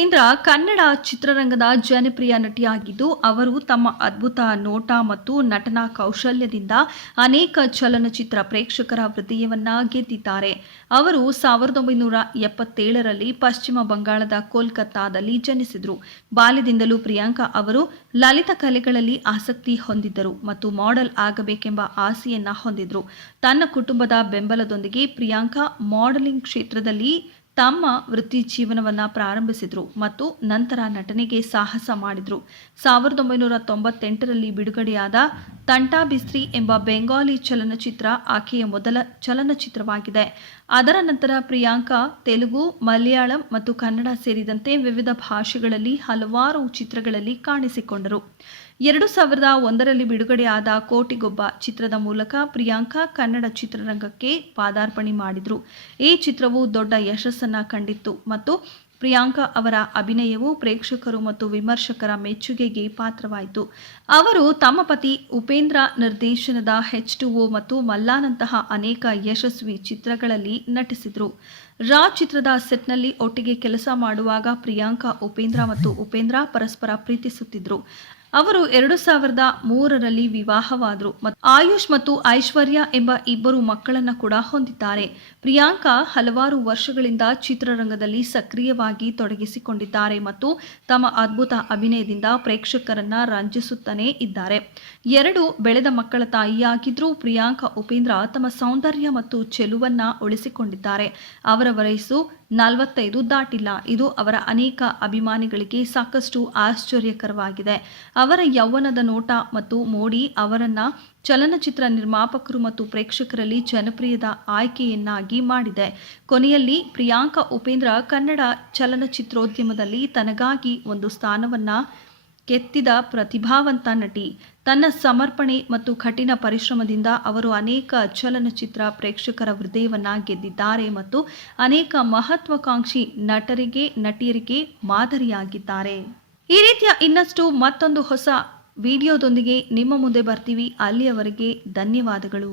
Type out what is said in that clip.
ಉಪೇಂದ್ರ ಕನ್ನಡ ಚಿತ್ರರಂಗದ ಜನಪ್ರಿಯ ನಟಿಯಾಗಿದ್ದು, ಅವರು ತಮ್ಮ ಅದ್ಭುತ ನೋಟ ಮತ್ತು ನಟನಾ ಕೌಶಲ್ಯದಿಂದ ಅನೇಕ ಚಲನಚಿತ್ರ ಪ್ರೇಕ್ಷಕರ ಹೃದಯವನ್ನ ಗೆದ್ದಿದ್ದಾರೆ. ಅವರು 1977ರಲ್ಲಿ ಪಶ್ಚಿಮ ಬಂಗಾಳದ ಕೋಲ್ಕತ್ತಾದಲ್ಲಿ ಜನಿಸಿದರು. ಬಾಲ್ಯದಿಂದಲೂ ಪ್ರಿಯಾಂಕಾ ಅವರು ಲಲಿತ ಕಲೆಗಳಲ್ಲಿ ಆಸಕ್ತಿ ಹೊಂದಿದ್ದರು ಮತ್ತು ಮಾಡೆಲ್ ಆಗಬೇಕೆಂಬ ಆಸೆಯನ್ನ ಹೊಂದಿದ್ರು. ತನ್ನ ಕುಟುಂಬದ ಬೆಂಬಲದೊಂದಿಗೆ ಪ್ರಿಯಾಂಕಾ ಮಾಡೆಲಿಂಗ್ ಕ್ಷೇತ್ರದಲ್ಲಿ ತಮ್ಮ ವೃತ್ತಿ ಜೀವನವನ್ನ ಪ್ರಾರಂಭಿಸಿದ್ರು ಮತ್ತು ನಂತರ ನಟನೆಗೆ ಸಾಹಸ ಮಾಡಿದ್ರು. 1998ರಲ್ಲಿ ಬಿಡುಗಡೆಯಾದ ತಂಟಾ ಬಿಸ್ತ್ರಿ ಎಂಬ ಬೆಂಗಾಲಿ ಚಲನಚಿತ್ರ ಆಕೆಯ ಮೊದಲ ಚಲನಚಿತ್ರವಾಗಿದೆ. ಅದರ ನಂತರ ಪ್ರಿಯಾಂಕಾ ತೆಲುಗು, ಮಲಯಾಳಂ ಮತ್ತು ಕನ್ನಡ ಸೇರಿದಂತೆ ವಿವಿಧ ಭಾಷೆಗಳಲ್ಲಿ ಹಲವಾರು ಚಿತ್ರಗಳಲ್ಲಿ ಕಾಣಿಸಿಕೊಂಡರು. 2001ರಲ್ಲಿ ಬಿಡುಗಡೆಯಾದ ಕೋಟಿಗೊಬ್ಬ ಚಿತ್ರದ ಮೂಲಕ ಪ್ರಿಯಾಂಕಾ ಕನ್ನಡ ಚಿತ್ರರಂಗಕ್ಕೆ ಪಾದಾರ್ಪಣೆ ಮಾಡಿದ್ರು. ಈ ಚಿತ್ರವು ದೊಡ್ಡ ಯಶಸ್ಸನ್ನ ಕಂಡಿತ್ತು ಮತ್ತು ಪ್ರಿಯಾಂಕಾ ಅವರ ಅಭಿನಯವು ಪ್ರೇಕ್ಷಕರು ಮತ್ತು ವಿಮರ್ಶಕರ ಮೆಚ್ಚುಗೆಗೆ ಪಾತ್ರವಾಯಿತು. ಅವರು ತಮ್ಮ ಪತಿ ಉಪೇಂದ್ರ ನಿರ್ದೇಶನದ H2O ಮತ್ತು ಮಲ್ಲಾನಂತಹ ಅನೇಕ ಯಶಸ್ವಿ ಚಿತ್ರಗಳಲ್ಲಿ ನಟಿಸಿದರು. ರಾ ಚಿತ್ರದ ಸೆಟ್ನಲ್ಲಿ ಒಟ್ಟಿಗೆ ಕೆಲಸ ಮಾಡುವಾಗ ಪ್ರಿಯಾಂಕಾ ಉಪೇಂದ್ರ ಮತ್ತು ಉಪೇಂದ್ರ ಪರಸ್ಪರ ಪ್ರೀತಿಸುತ್ತಿದ್ದರು. ಅವರು 2003ರಲ್ಲಿ ವಿವಾಹವಾದರು ಮತ್ತು ಆಯುಷ್ ಮತ್ತು ಐಶ್ವರ್ಯ ಎಂಬ ಇಬ್ಬರು ಮಕ್ಕಳನ್ನು ಕೂಡ ಹೊಂದಿದ್ದಾರೆ. ಪ್ರಿಯಾಂಕಾ ಹಲವಾರು ವರ್ಷಗಳಿಂದ ಚಿತ್ರರಂಗದಲ್ಲಿ ಸಕ್ರಿಯವಾಗಿ ತೊಡಗಿಸಿಕೊಂಡಿದ್ದಾರೆ ಮತ್ತು ತಮ್ಮ ಅದ್ಭುತ ಅಭಿನಯದಿಂದ ಪ್ರೇಕ್ಷಕರನ್ನ ರಂಜಿಸುತ್ತಾನೇ ಇದ್ದಾರೆ. 2 ಬೆಳೆದ ಮಕ್ಕಳ ತಾಯಿಯಾಗಿದ್ರೂ ಪ್ರಿಯಾಂಕಾ ಉಪೇಂದ್ರ ತಮ್ಮ ಸೌಂದರ್ಯ ಮತ್ತು ಚೆಲುವನ್ನ ಉಳಿಸಿಕೊಂಡಿದ್ದಾರೆ. ಅವರ ವಯಸ್ಸು 45 ದಾಟಿಲ್ಲ. ಇದು ಅವರ ಅನೇಕ ಅಭಿಮಾನಿಗಳಿಗೆ ಸಾಕಷ್ಟು ಆಶ್ಚರ್ಯಕರವಾಗಿದೆ. ಅವರ ಯೌವನದ ನೋಟ ಮತ್ತು ಮೋಡಿ ಅವರನ್ನ ಚಲನಚಿತ್ರ ನಿರ್ಮಾಪಕರು ಮತ್ತು ಪ್ರೇಕ್ಷಕರಲ್ಲಿ ಜನಪ್ರಿಯದ ಆಯ್ಕೆಯನ್ನಾಗಿ ಮಾಡಿದೆ. ಕೊನೆಯಲ್ಲಿ ಪ್ರಿಯಾಂಕಾ ಉಪೇಂದ್ರ ಕನ್ನಡ ಚಲನಚಿತ್ರೋದ್ಯಮದಲ್ಲಿ ತನಗಾಗಿ ಒಂದು ಸ್ಥಾನವನ್ನ ಕೆತ್ತಿದ ಪ್ರತಿಭಾವಂತ ನಟಿ. ತನ್ನ ಸಮರ್ಪಣೆ ಮತ್ತು ಕಠಿಣ ಪರಿಶ್ರಮದಿಂದ ಅವರು ಅನೇಕ ಚಲನಚಿತ್ರ ಪ್ರೇಕ್ಷಕರ ಹೃದಯವನ್ನ ಗೆದ್ದಿದ್ದಾರೆ ಮತ್ತು ಅನೇಕ ಮಹತ್ವಾಕಾಂಕ್ಷಿ ನಟಿಯರಿಗೆ ಮಾದರಿಯಾಗಿದ್ದಾರೆ. ಈ ರೀತಿಯ ಇನ್ನಷ್ಟು ಮತ್ತೊಂದು ಹೊಸ ವಿಡಿಯೋದೊಂದಿಗೆ ನಿಮ್ಮ ಮುಂದೆ ಬರ್ತೀವಿ. ಅಲ್ಲಿಯವರೆಗೆ ಧನ್ಯವಾದಗಳು.